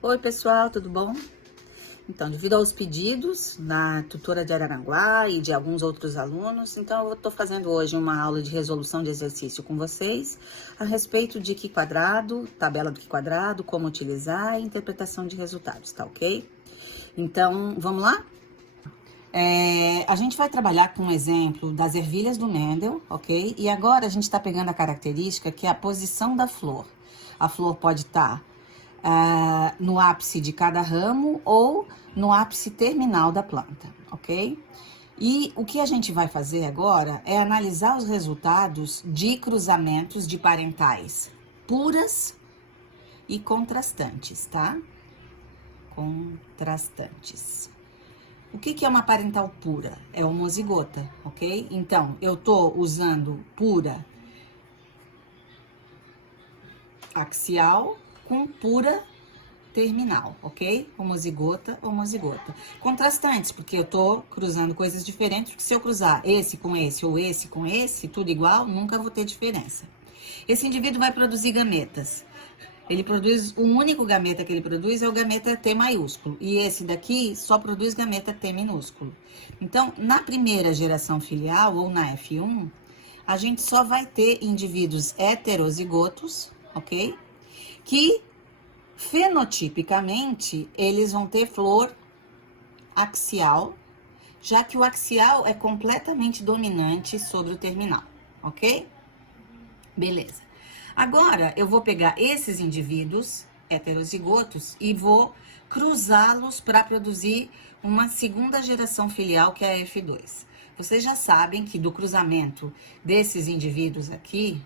Oi pessoal, tudo bom? Então, devido aos pedidos da tutora de Araranguá e de alguns outros alunos, então eu estou fazendo hoje uma aula de resolução de exercício com vocês a respeito de Q quadrado, tabela do Q quadrado, como utilizar e interpretação de resultados, tá ok? Então, vamos lá? A gente vai trabalhar com um exemplo das ervilhas do Mendel, ok? E agora a gente está pegando a característica que é a posição da flor. A flor pode estar no ápice de cada ramo ou no ápice terminal da planta, ok? E o que a gente vai fazer agora é analisar os resultados de cruzamentos de parentais puras e contrastantes, tá? Contrastantes. O que é uma parental pura? É homozigota, ok? Então, eu tô usando pura axial com pura terminal, ok? Homozigota, homozigota. Contrastantes, porque eu tô cruzando coisas diferentes, porque se eu cruzar esse com esse ou esse com esse, tudo igual, nunca vou ter diferença. Esse indivíduo vai produzir gametas. Ele produz, o único gameta que ele produz é o gameta T maiúsculo. E esse daqui só produz gameta T minúsculo. Então, na primeira geração filial, ou na F1, a gente só vai ter indivíduos heterozigotos, ok? Que, fenotipicamente, eles vão ter flor axial, já que o axial é completamente dominante sobre o terminal, ok? Beleza. Agora, eu vou pegar esses indivíduos heterozigotos e vou cruzá-los para produzir uma segunda geração filial, que é a F2. Vocês já sabem que do cruzamento desses indivíduos aqui,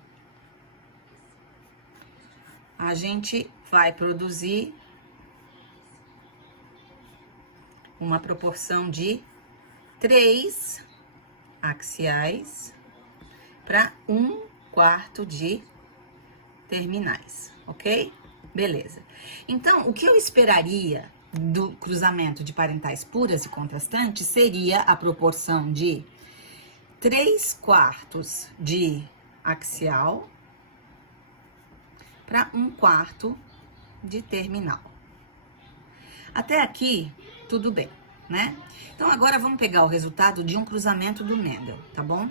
a gente vai produzir uma proporção de 3 axiais para 1/4 de terminais, ok? Beleza. Então, o que eu esperaria do cruzamento de parentais puras e contrastantes seria a proporção de 3/4 de axial para 1/4 de terminal. Até aqui, tudo bem, né? Então, agora vamos pegar o resultado de um cruzamento do Mendel, tá bom?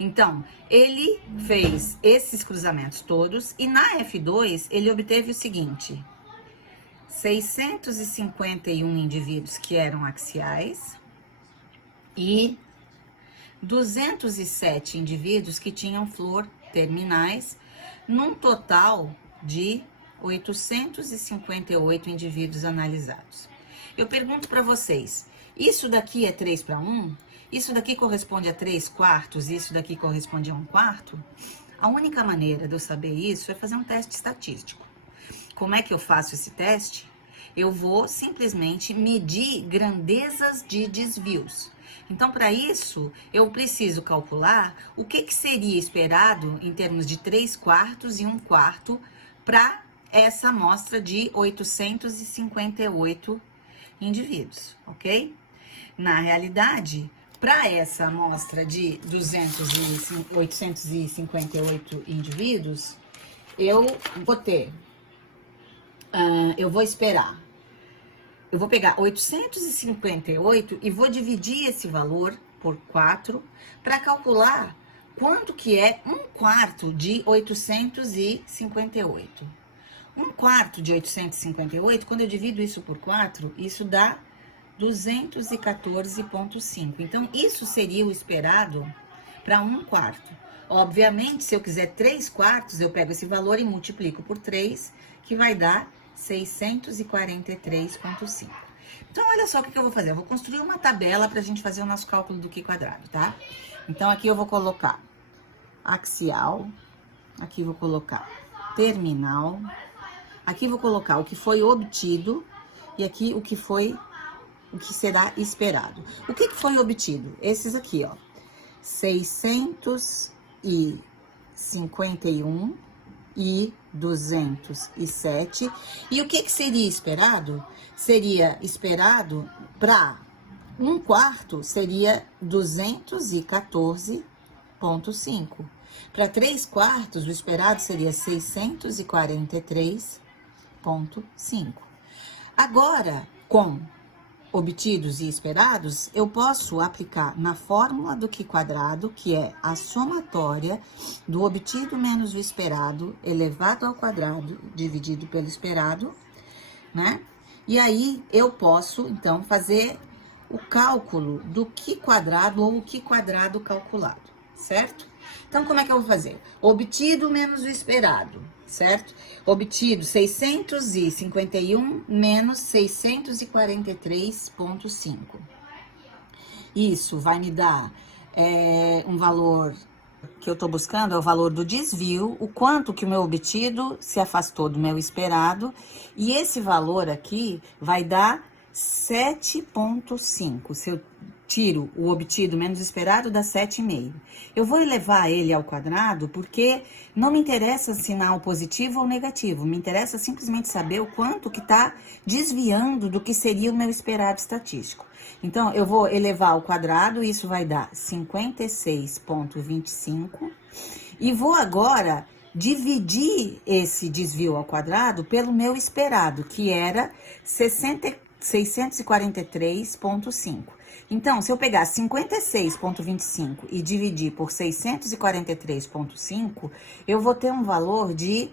Então, ele fez esses cruzamentos todos e na F2 ele obteve o seguinte: 651 indivíduos que eram axiais e 207 indivíduos que tinham flor terminais, num total de 858 indivíduos analisados. Eu pergunto para vocês, isso daqui é 3/1? Isso daqui corresponde a 3/4? Isso daqui corresponde a 1/4? A única maneira de eu saber isso é fazer um teste estatístico. Como é que eu faço esse teste? Eu vou simplesmente medir grandezas de desvios. Então, para isso, eu preciso calcular o que seria esperado em termos de 3/4 e 1/4 para essa amostra de 858 indivíduos, ok? Na realidade, para essa amostra de 858 indivíduos, eu vou esperar. Eu vou pegar 858 e vou dividir esse valor por 4 para calcular quanto que é 1/4 de 858. 1/4 de 858, quando eu divido isso por 4, isso dá 214,5. Então, isso seria o esperado para 1/4. Obviamente, se eu quiser 3/4, eu pego esse valor e multiplico por 3, que vai dar 643,5. Então, olha só o que eu vou fazer. Eu vou construir uma tabela para a gente fazer o nosso cálculo do Q quadrado, tá? Então, aqui eu vou colocar axial, aqui eu vou colocar terminal, aqui eu vou colocar o que foi obtido e aqui o que será esperado. O que foi obtido? Esses aqui, ó. 651 e 207. E o que seria esperado? Seria esperado para 1/4 seria 214,5. Para 3/4, o esperado seria 643,5. Agora, com obtidos e esperados, eu posso aplicar na fórmula do Q quadrado, que é a somatória do obtido menos o esperado elevado ao quadrado dividido pelo esperado, né? E aí eu posso, então, fazer o cálculo do Q quadrado ou o Q quadrado calculado, certo? Então, como é que eu vou fazer? Obtido menos o esperado, certo? Obtido 651 menos 643,5. Isso vai me dar um valor que eu tô buscando, é o valor do desvio, o quanto que o meu obtido se afastou do meu esperado, e esse valor aqui vai dar 7,5. Se eu tiro o obtido menos esperado, dá 7,5. Eu vou elevar ele ao quadrado porque não me interessa sinal positivo ou negativo, me interessa simplesmente saber o quanto que tá desviando do que seria o meu esperado estatístico. Então, eu vou elevar ao quadrado, isso vai dar 56,25. E vou agora dividir esse desvio ao quadrado pelo meu esperado, que era 643,5. Então, se eu pegar 56,25 e dividir por 643,5, eu vou ter um valor de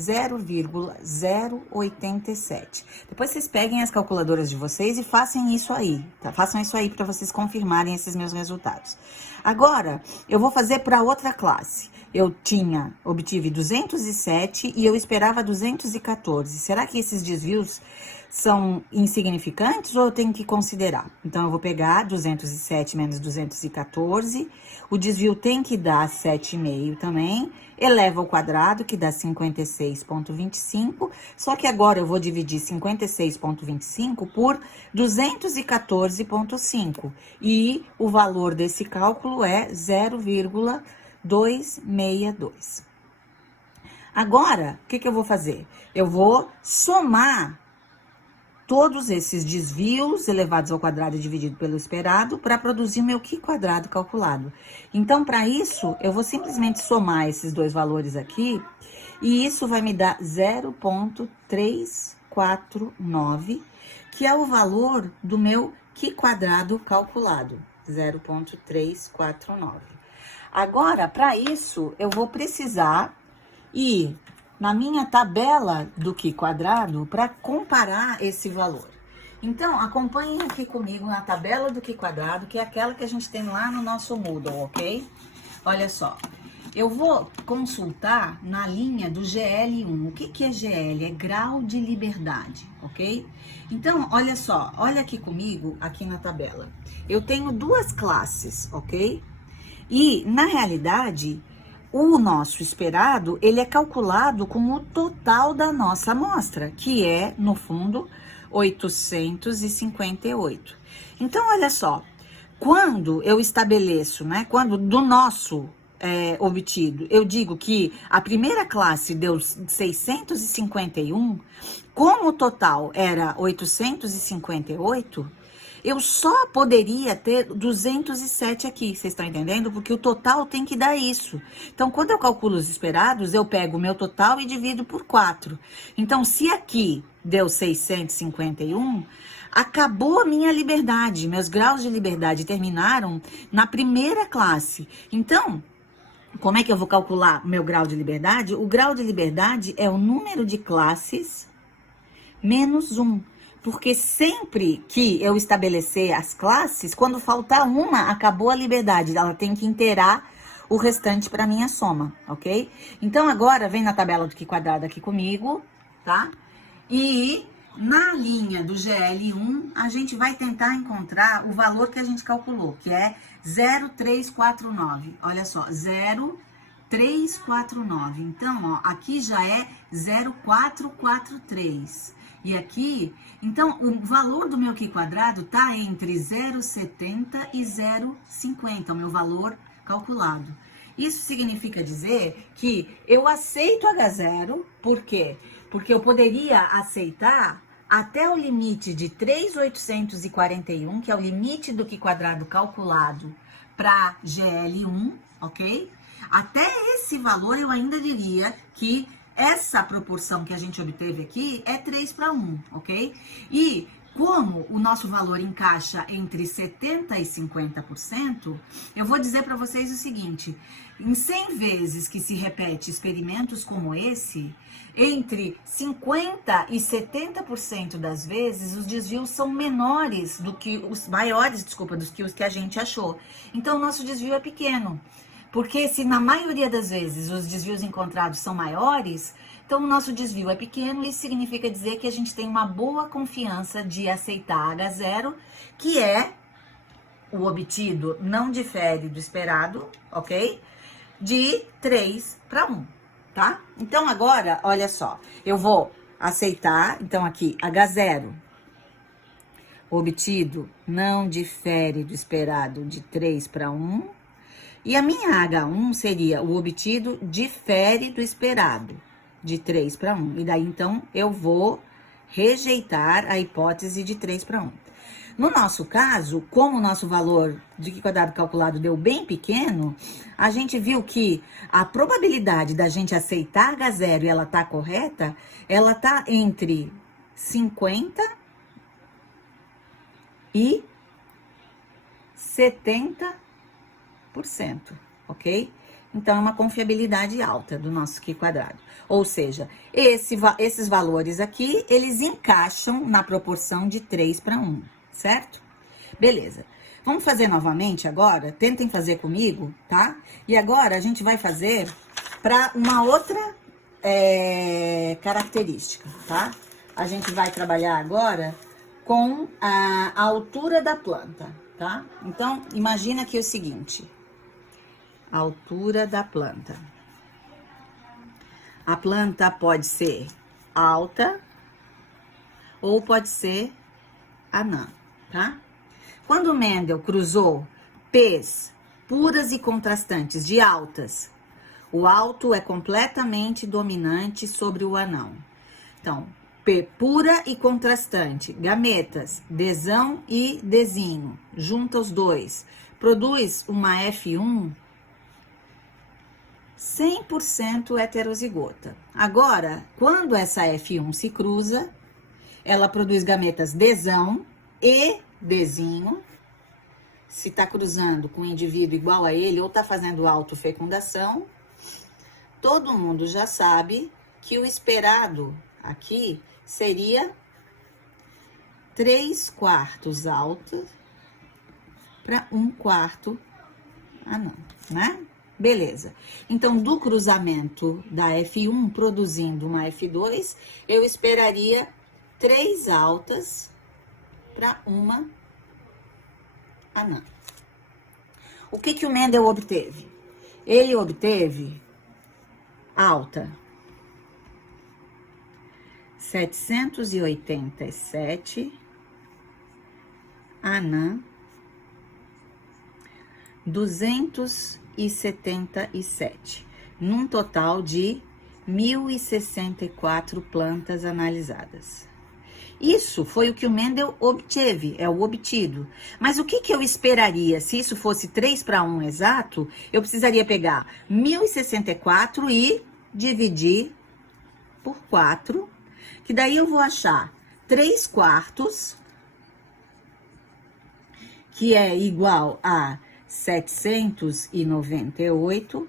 0,087. Depois vocês peguem as calculadoras de vocês e façam isso aí, tá? Façam isso aí para vocês confirmarem esses meus resultados. Agora, eu vou fazer para outra classe. Eu obtive 207 e eu esperava 214. Será que esses desvios são insignificantes ou eu tenho que considerar? Então, eu vou pegar 207 menos 214, o desvio tem que dar 7,5 também, eleva ao quadrado, que dá 56,25, só que agora eu vou dividir 56,25 por 214,5, e o valor desse cálculo é 0,262. Agora, o que eu vou fazer? Eu vou somar todos esses desvios elevados ao quadrado e dividido pelo esperado para produzir meu Q quadrado calculado. Então, para isso, eu vou simplesmente somar esses dois valores aqui e isso vai me dar 0,349, que é o valor do meu Q quadrado calculado, 0,349. Agora, para isso, eu vou precisar ir na minha tabela do Q quadrado para comparar esse valor. Então, acompanhem aqui comigo na tabela do Q quadrado, que é aquela que a gente tem lá no nosso Moodle, ok? Olha só, eu vou consultar na linha do GL1. O que é GL? É grau de liberdade, ok? Então, olha só, olha aqui comigo, aqui na tabela. Eu tenho duas classes, ok? E, na realidade, o nosso esperado, ele é calculado com o total da nossa amostra, que é, no fundo, 858. Então, olha só, quando eu estabeleço, né, quando do nosso obtido, eu digo que a primeira classe deu 651, como o total era 858, eu só poderia ter 207 aqui, vocês estão entendendo? Porque o total tem que dar isso. Então, quando eu calculo os esperados, eu pego o meu total e divido por 4. Então, se aqui deu 651, acabou a minha liberdade. Meus graus de liberdade terminaram na primeira classe. Então, como é que eu vou calcular o meu grau de liberdade? O grau de liberdade é o número de classes menos 1. Porque sempre que eu estabelecer as classes, quando faltar uma, acabou a liberdade. Ela tem que inteirar o restante para minha soma, ok? Então, agora, vem na tabela do Q quadrado aqui comigo, tá? E na linha do GL1, a gente vai tentar encontrar o valor que a gente calculou, que é 0,349. Olha só, 0,349. Então, ó, aqui já é 0,443. E aqui, então, o valor do meu Q quadrado tá entre 0,70 e 0,50, o meu valor calculado. Isso significa dizer que eu aceito H0, por quê? Porque eu poderia aceitar até o limite de 3.841, que é o limite do Q quadrado calculado para GL1, ok? Até esse valor eu ainda diria que essa proporção que a gente obteve aqui é 3:1, ok? E como o nosso valor encaixa entre 70% e 50%, eu vou dizer para vocês o seguinte: em 100 vezes que se repete experimentos como esse, entre 50% e 70% das vezes, os desvios são menores do que os maiores, do que os que a gente achou. Então, o nosso desvio é pequeno. Porque se na maioria das vezes os desvios encontrados são maiores, então o nosso desvio é pequeno. Isso significa dizer que a gente tem uma boa confiança de aceitar H0, que é o obtido não difere do esperado, ok? De 3:1, tá? Então agora, olha só, eu vou aceitar, então aqui, H0, obtido não difere do esperado de 3:1, e a minha H1 seria o obtido difere do esperado de 3:1, e daí então eu vou rejeitar a hipótese de 3:1. No nosso caso, como o nosso valor de Q quadrado calculado deu bem pequeno, a gente viu que a probabilidade da gente aceitar H0 e ela tá correta, ela tá entre 50 e 70%, ok? Então, é uma confiabilidade alta do nosso Q quadrado. Ou seja, esses valores aqui, eles encaixam na proporção de 3:1, certo? Beleza. Vamos fazer novamente agora? Tentem fazer comigo, tá? E agora a gente vai fazer para uma outra característica, tá? A gente vai trabalhar agora com a altura da planta, tá? Então, imagina aqui o seguinte: a altura da planta. A planta pode ser alta ou pode ser anã, tá? Quando Mendel cruzou P's puras e contrastantes de altas, o alto é completamente dominante sobre o anão. Então, P pura e contrastante, gametas, Dzão e Dzinho, junta os dois, produz uma F1 100% heterozigota. Agora, quando essa F1 se cruza, ela produz gametas Dzão e Dzinho. Se tá cruzando com um indivíduo igual a ele ou tá fazendo autofecundação, todo mundo já sabe que o esperado aqui seria 3/4 alta para 1/4 anã, né? Beleza. Então, do cruzamento da F1 produzindo uma F2, eu esperaria 3 altas para uma anã. O que o Mendel obteve? Ele obteve alta 787, anã 277, num total de 1.064 plantas analisadas. Isso foi o que o Mendel obteve, é o obtido. Mas o que eu esperaria? Se isso fosse 3:1 exato, eu precisaria pegar 1.064 e dividir por 4, que daí eu vou achar 3/4, que é igual a 798,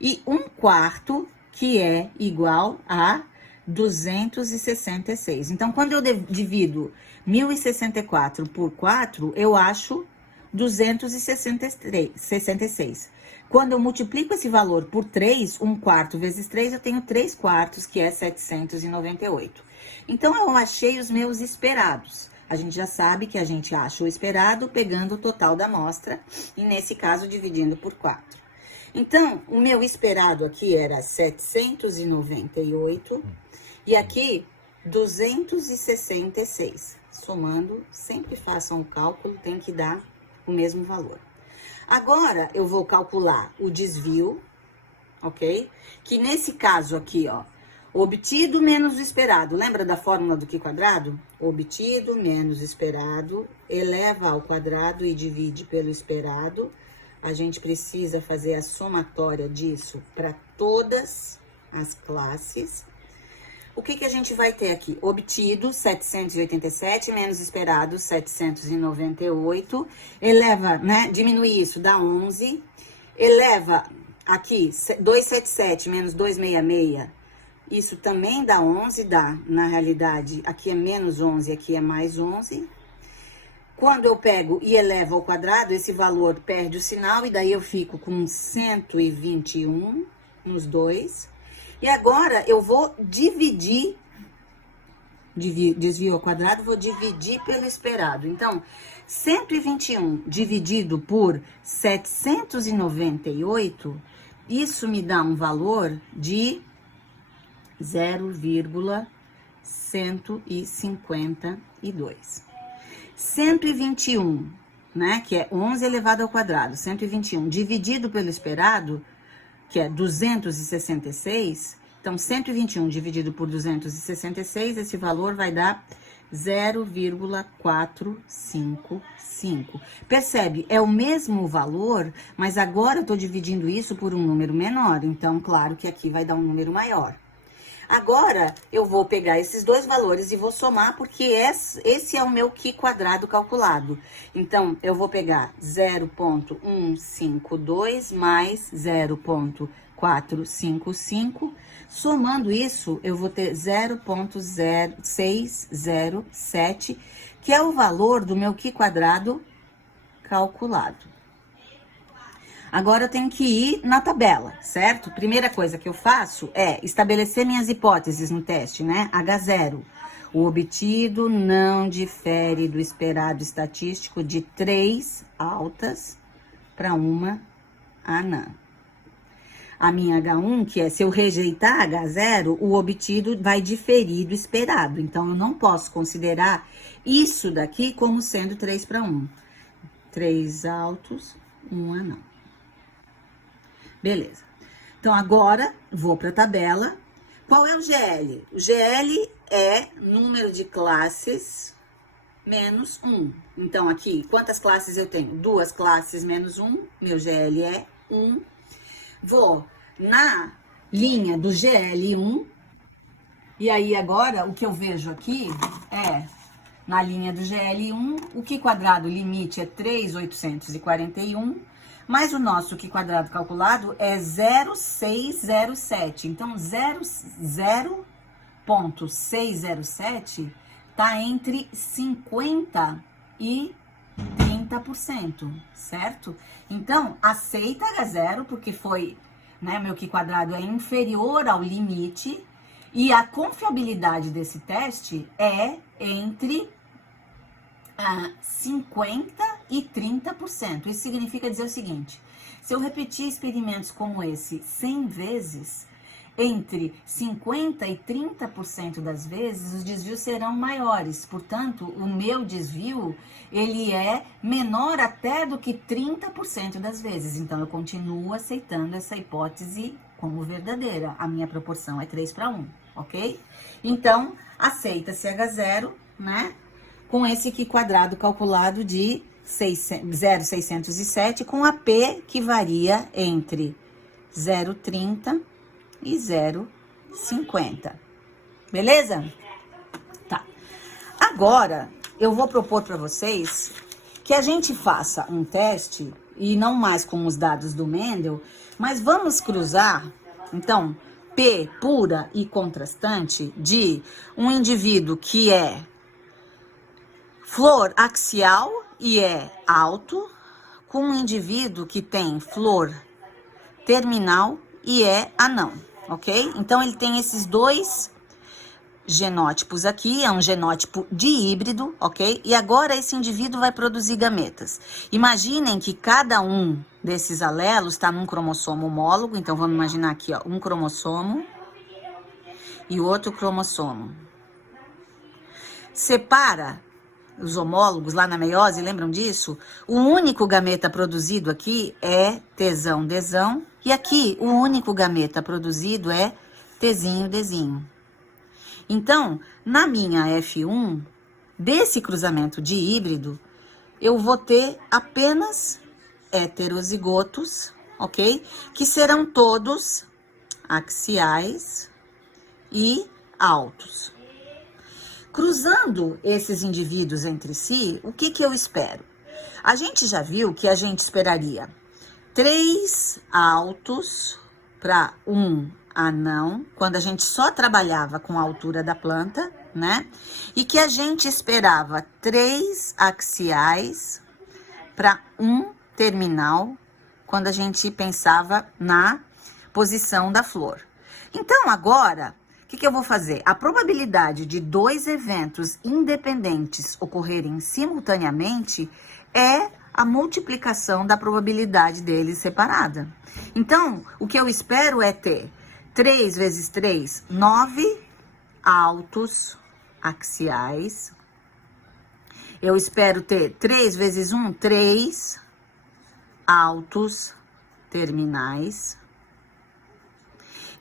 e 1/4, que é igual a 266. Então, quando eu divido 1.064 por 4, eu acho 266. Quando eu multiplico esse valor por 3, 1/4 vezes 3, eu tenho 3/4, que é 798. Então, eu achei os meus esperados. A gente já sabe que a gente acha o esperado pegando o total da amostra, e nesse caso, dividindo por 4. Então, o meu esperado aqui era 798 e aqui 266. Somando, sempre façam o cálculo, tem que dar o mesmo valor. Agora, eu vou calcular o desvio, ok? Que nesse caso aqui, ó, obtido menos o esperado. Lembra da fórmula do Q quadrado? Obtido menos esperado, eleva ao quadrado e divide pelo esperado. A gente precisa fazer a somatória disso para todas as classes. O que a gente vai ter aqui? Obtido 787 menos esperado 798. Eleva, né? Diminui isso, dá 11. Eleva aqui 277 menos 266. Isso também dá 11, dá, na realidade, aqui é menos 11, aqui é mais 11. Quando eu pego e elevo ao quadrado, esse valor perde o sinal e daí eu fico com 121 nos dois. E agora eu vou dividir, desvio ao quadrado, vou dividir pelo esperado. Então, 121 dividido por 798, isso me dá um valor de 0,152. 121, né, que é 11 elevado ao quadrado, 121 dividido pelo esperado, que é 266, então 121 dividido por 266, esse valor vai dar 0,455. Percebe? É o mesmo valor, mas agora eu tô dividindo isso por um número menor, então claro que aqui vai dar um número maior. Agora, eu vou pegar esses dois valores e vou somar, porque esse é o meu Qi quadrado calculado. Então, eu vou pegar 0,152 mais 0,455. Somando isso, eu vou ter 0,0607, que é o valor do meu Qi quadrado calculado. Agora eu tenho que ir na tabela, certo? Primeira coisa que eu faço é estabelecer minhas hipóteses no teste, né? H0. O obtido não difere do esperado estatístico de 3 altas para uma anã. A minha H1, que é se eu rejeitar H0, o obtido vai diferir do esperado. Então, eu não posso considerar isso daqui como sendo 3 para 1. 3 altos, 1 anã. Beleza. Então, agora, vou para a tabela. Qual é o GL? O GL é número de classes menos 1. Então, aqui, quantas classes eu tenho? 2 classes menos 1. Meu GL é 1. Vou na linha do GL1. E aí, agora, o que eu vejo aqui é, na linha do GL1, o Qi quadrado limite é 3.841. Mas o nosso Qi quadrado calculado é 0,607. Então, 0,607 tá entre 50% e 30%, certo? Então, aceita H0, porque foi, né, meu Qi quadrado é inferior ao limite, e a confiabilidade desse teste é entre 50% e 30%. Isso significa dizer o seguinte: se eu repetir experimentos como esse 100 vezes, entre 50% e 30% das vezes, os desvios serão maiores. Portanto, o meu desvio, ele é menor até do que 30% das vezes. Então, eu continuo aceitando essa hipótese como verdadeira. A minha proporção é 3 para 1, ok? Então, aceita-se H0, né? Com esse Qi quadrado calculado de 0,607, com a P que varia entre 0,30 e 0,50. Beleza? Tá. Agora, eu vou propor para vocês que a gente faça um teste, e não mais com os dados do Mendel, mas vamos cruzar, então, P pura e contrastante de um indivíduo que é flor axial e é alto, com um indivíduo que tem flor terminal e é anão, ok? Então, ele tem esses dois genótipos aqui, é um genótipo de híbrido, ok? E agora esse indivíduo vai produzir gametas. Imaginem que cada um desses alelos está num cromossomo homólogo, então vamos imaginar aqui, ó, um cromossomo e outro cromossomo. Separa os homólogos lá na meiose, lembram disso? O único gameta produzido aqui é Tsão, Dzão, e aqui o único gameta produzido é Tzinho, Dzinho. Então, na minha F1, desse cruzamento de híbrido, eu vou ter apenas heterozigotos, ok? Que serão todos axiais e altos. Cruzando esses indivíduos entre si, o que eu espero? A gente já viu que a gente esperaria 3 altos para 1 anão, quando a gente só trabalhava com a altura da planta, né? E que a gente esperava 3 axiais para 1 terminal, quando a gente pensava na posição da flor. Então, agora, o que eu vou fazer? A probabilidade de 2 eventos independentes ocorrerem simultaneamente é a multiplicação da probabilidade deles separada. Então, o que eu espero é ter 3 vezes 3, 9 altos axiais. Eu espero ter 3 vezes 1, 3 altos terminais.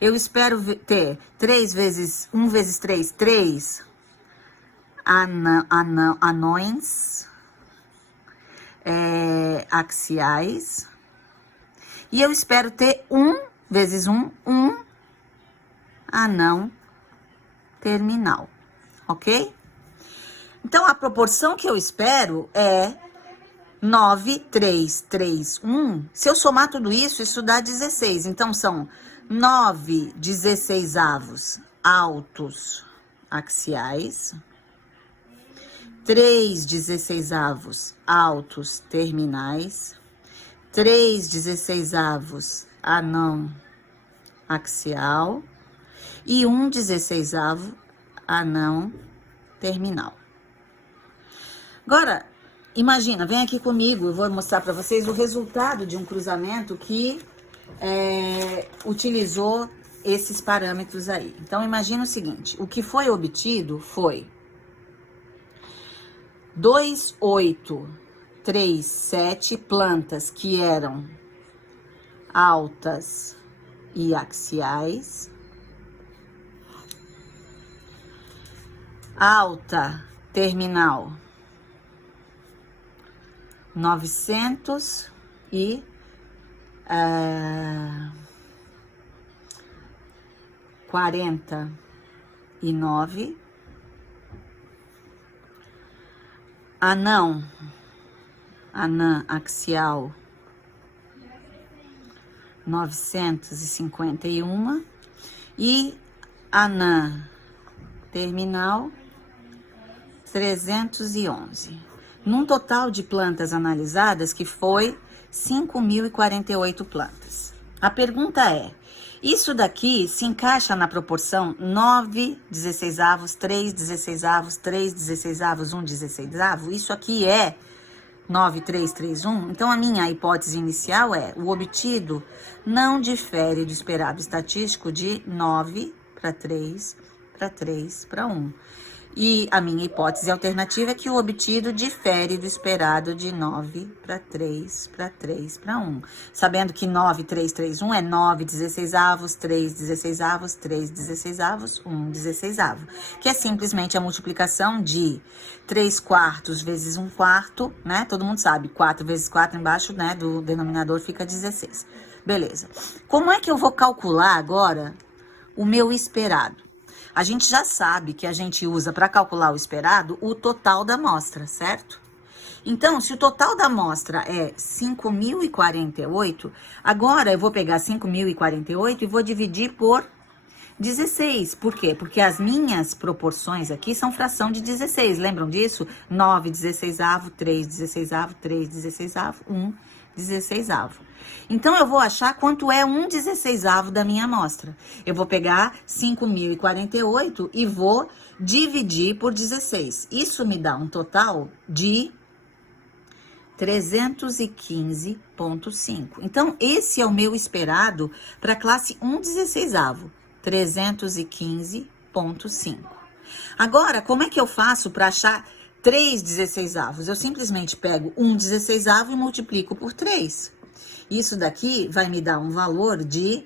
Eu espero ter 3 vezes 1 vezes 3, 3 anões axiais. E eu espero ter 1 vezes 1, 1 anão terminal, ok? Então, a proporção que eu espero é 9, 3, 3, 1. Se eu somar tudo isso dá 16. Então, são 9 16avos altos axiais, 3 16avos altos terminais, 3 16avos anão axial e 1 16avo anão terminal. Agora, imagina, vem aqui comigo, eu vou mostrar para vocês o resultado de um cruzamento que utilizou esses parâmetros aí. Então, imagina o seguinte, o que foi obtido foi 2,837 plantas que eram altas e axiais, alta terminal 949, anã axial 951 e anã terminal 311. Num total de plantas analisadas que foi 5.048 plantas. A pergunta é, isso daqui se encaixa na proporção 9 16avos, 3 16avos, 3 16avos, 1 16avo? Isso aqui é 9, 3, 3, 1? Então, a minha hipótese inicial é, o obtido não difere do esperado estatístico de 9 para 3 para 3 para 1. E a minha hipótese alternativa é que o obtido difere do esperado de 9 para 3 para 3 para 1. Sabendo que 9, 3, 3, 1 é 9 16avos, 3 16avos, 3 16avos, 1 16avo. Que é simplesmente a multiplicação de 3 quartos vezes 1 quarto, né? Todo mundo sabe, 4 vezes 4 embaixo, né, do denominador fica 16. Beleza. Como é que eu vou calcular agora o meu esperado? A gente já sabe que a gente usa para calcular o esperado o total da amostra, certo? Então, se o total da amostra é 5.048, agora eu vou pegar 5.048 e vou dividir por 16. Por quê? Porque as minhas proporções aqui são fração de 16. Lembram disso? 9 16avo, 3 16avo, 3 16avo, 1 16avo. Então, eu vou achar quanto é 1 16avo da minha amostra. Eu vou pegar 5.048 e vou dividir por 16. Isso me dá um total de 315,5. Então, esse é o meu esperado para a classe 1 16avo. 315,5. Agora, como é que eu faço para achar 3 16avos? Eu simplesmente pego 1 16avo e multiplico por 3. Isso daqui vai me dar um valor de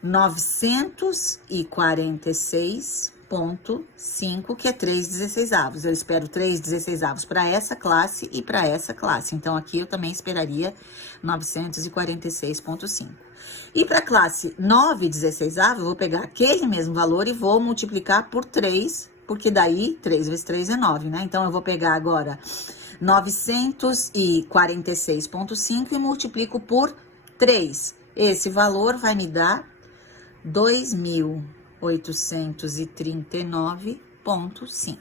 946 2,5, que é 3/16. Eu espero 3/16 para essa classe e para essa classe. Então, aqui eu também esperaria 946,5. E para a classe 9/16, eu vou pegar aquele mesmo valor e vou multiplicar por 3, porque daí 3 vezes 3 é 9, né? Então, eu vou pegar agora 946,5 e multiplico por 3. Esse valor vai me dar 2.839,5.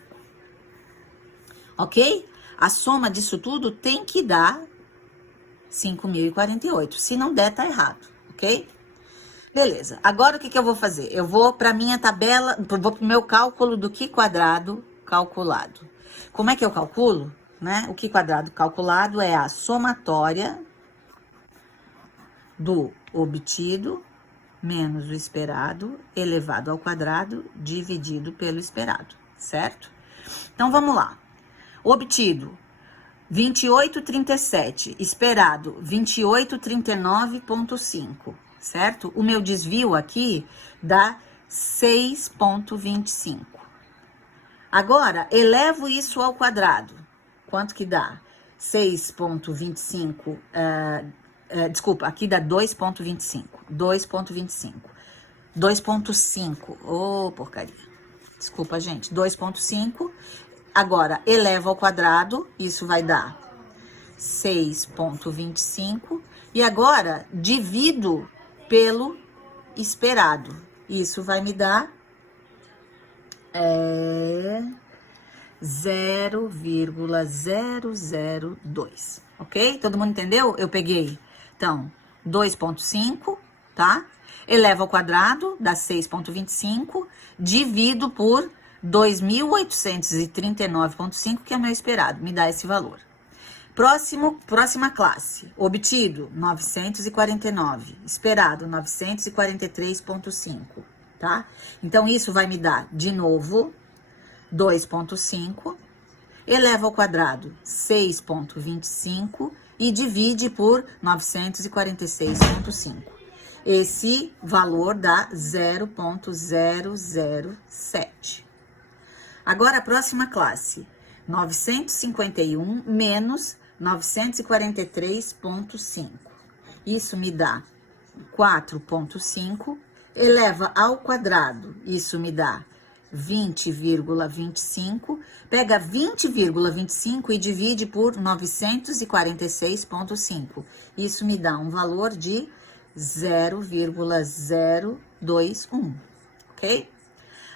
Ok? A soma disso tudo tem que dar 5.048. Se não der, tá errado, ok? Beleza. Agora, o que eu vou fazer? Eu vou para minha tabela, vou pro meu cálculo do Q quadrado calculado. Como é que eu calculo? Né? O Q quadrado calculado é a somatória do obtido menos o esperado elevado ao quadrado dividido pelo esperado, certo? Então, vamos lá. Obtido 28,37, esperado 28,39,5, certo? O meu desvio aqui dá 6,25. Agora, elevo isso ao quadrado. Quanto que dá? 6,25, desculpa, aqui dá 2,25. 2,5. Ô, porcaria. Desculpa, gente. 2,5. Agora, elevo ao quadrado, isso vai dar 6,25. E agora, divido pelo esperado. Isso vai me dar 0,002, ok? Todo mundo entendeu? Eu peguei, então, 2,5, tá? Elevo ao quadrado, dá 6,25, divido por 2.839,5, que é o meu esperado, me dá esse valor. Próxima classe, obtido 949, esperado 943,5, tá? Então, isso vai me dar, de novo, 2,5, eleva ao quadrado 6,25 e divide por 946,5. Esse valor dá 0,007. Agora, a próxima classe, 951 menos 943,5. Isso me dá 4,5. Eleva ao quadrado, isso me dá 20,25. Pega 20,25 e divide por 946,5. Isso me dá um valor de 0,021, ok?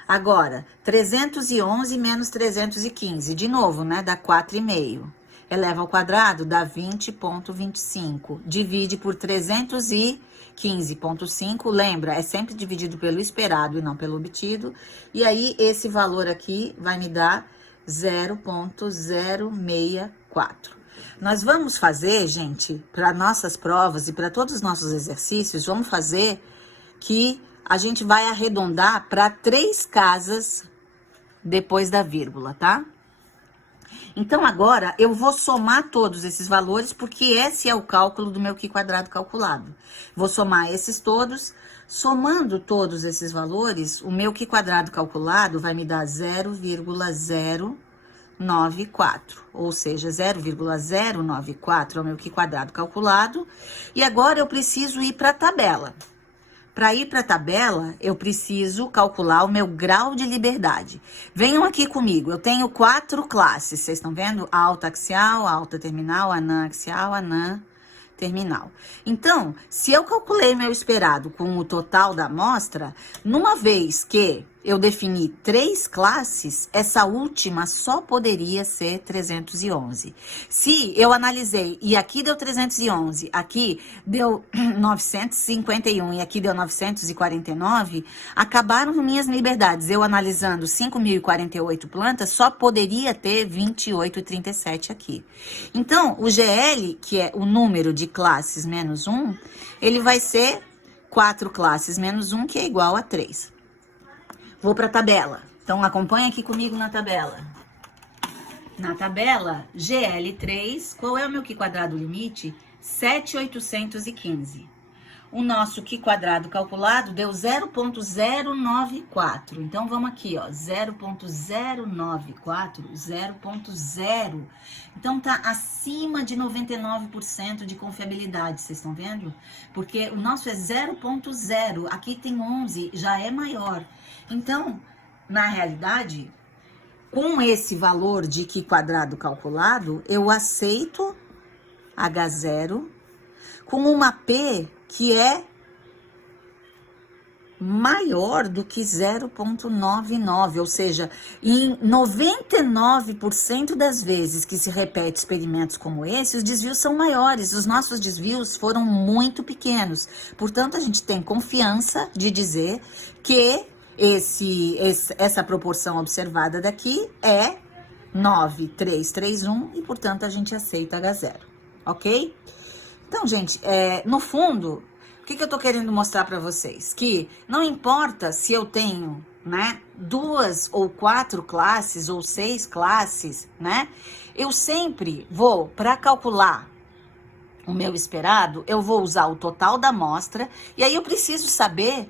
Agora, 311 menos 315, de novo, né? Dá 4,5. Eleva ao quadrado, dá 20,25. Divide por 315,5. Lembra, é sempre dividido pelo esperado e não pelo obtido. E aí, esse valor aqui vai me dar 0,064. Nós vamos fazer, gente, para nossas provas e para todos os nossos exercícios, vamos fazer que a gente vai arredondar para 3 casas depois da vírgula, tá? Então, agora, eu vou somar todos esses valores, porque esse é o cálculo do meu Q quadrado calculado. Vou somar esses todos. Somando todos esses valores, o meu Q quadrado calculado vai me dar 0,094, ou seja, 0,094 é o meu Q quadrado calculado. E agora eu preciso ir para a tabela. Para ir para a tabela, eu preciso calcular o meu grau de liberdade. Venham aqui comigo, eu tenho 4 classes, vocês estão vendo? Alta axial, alta terminal, anã axial, anã terminal. Então, se eu calculei meu esperado com o total da amostra, numa vez que eu defini 3 classes, essa última só poderia ser 311. Se eu analisei e aqui deu 311, aqui deu 951 e aqui deu 949, acabaram minhas liberdades. Eu analisando 5.048 plantas, só poderia ter 28,37 aqui. Então, o GL, que é o número de classes menos 1, ele vai ser 4 classes menos 1, que é igual a 3. Vou para a tabela. Então, acompanha aqui comigo na tabela. Na tabela, GL3, qual é o meu Q quadrado limite? 7.815. o nosso Q quadrado calculado deu 0,094. Então, vamos aqui, ó, 0,094, 0,0. Então, tá acima de 99% de confiabilidade, vocês estão vendo? Porque o nosso é 0,0, aqui tem 11, já é maior. Então, na realidade, com esse valor de Q quadrado calculado, eu aceito H0 com uma P que é maior do que 0,99, ou seja, em 99% das vezes que se repete experimentos como esse, os desvios são maiores, os nossos desvios foram muito pequenos. Portanto, a gente tem confiança de dizer que essa proporção observada daqui é 9,331 e, portanto, a gente aceita H0, ok? Então, gente, no fundo, o que eu tô querendo mostrar para vocês? Que não importa se eu tenho, né, 2 ou 4 classes ou 6 classes, né? Eu sempre vou, para calcular o meu esperado, eu vou usar o total da amostra e aí eu preciso saber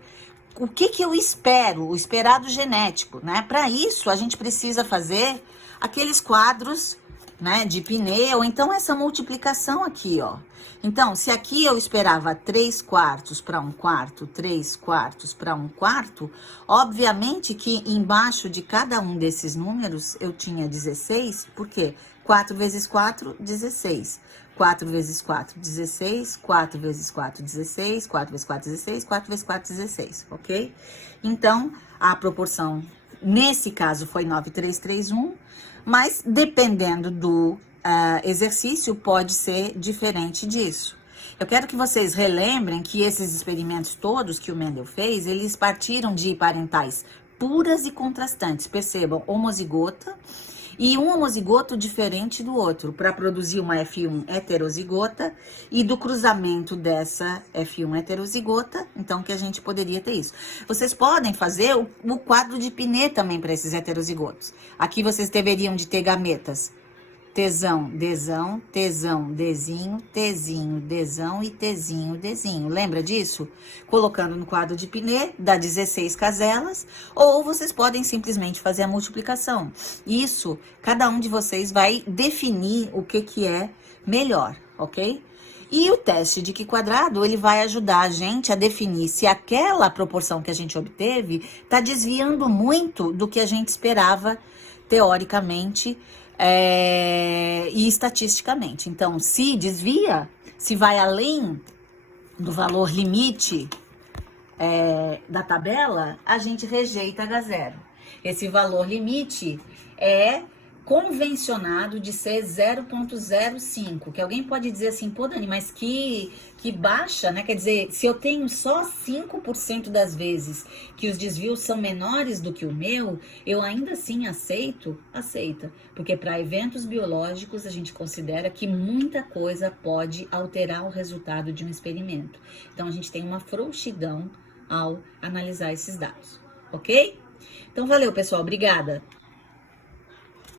o que eu espero, o esperado genético, né? Para isso, a gente precisa fazer aqueles quadros, né, de Pinet, ou então essa multiplicação aqui, ó. Então, se aqui eu esperava 3/4 para 1/4, 3/4 para 1/4, obviamente que embaixo de cada um desses números eu tinha 16, porque 4 vezes 4, 16. 4 vezes 4, 16, 4 vezes 4, 16, 4 vezes 4, 16, 4 vezes 4, 16, ok? Então, a proporção, nesse caso, foi 9,331, mas dependendo do exercício, pode ser diferente disso. Eu quero que vocês relembrem que esses experimentos todos que o Mendel fez, eles partiram de parentais puras e contrastantes. Percebam, homozigota e um homozigoto diferente do outro, para produzir uma F1 heterozigota e do cruzamento dessa F1 heterozigota, então que a gente poderia ter isso. Vocês podem fazer o quadro de Pinet também para esses heterozigotos. Aqui vocês deveriam de ter gametas. Tzão, Dzão, Tzão, Dzinho, Tzinho, Dzão e Tzinho, Dzinho. Lembra disso? Colocando no quadro de Pinet, dá 16 caselas, ou vocês podem simplesmente fazer a multiplicação. Isso, cada um de vocês vai definir o que é melhor, ok? E o teste de Q quadrado, ele vai ajudar a gente a definir se aquela proporção que a gente obteve está desviando muito do que a gente esperava, teoricamente, e estatisticamente. Então, se desvia, se vai além do valor limite da tabela, a gente rejeita H0. Esse valor limite é convencionado de ser 0,05, que alguém pode dizer assim, pô, Dani, mas que baixa, né? Quer dizer, se eu tenho só 5% das vezes que os desvios são menores do que o meu, eu ainda assim aceita, porque para eventos biológicos a gente considera que muita coisa pode alterar o resultado de um experimento. Então a gente tem uma frouxidão ao analisar esses dados, ok? Então valeu, pessoal, obrigada!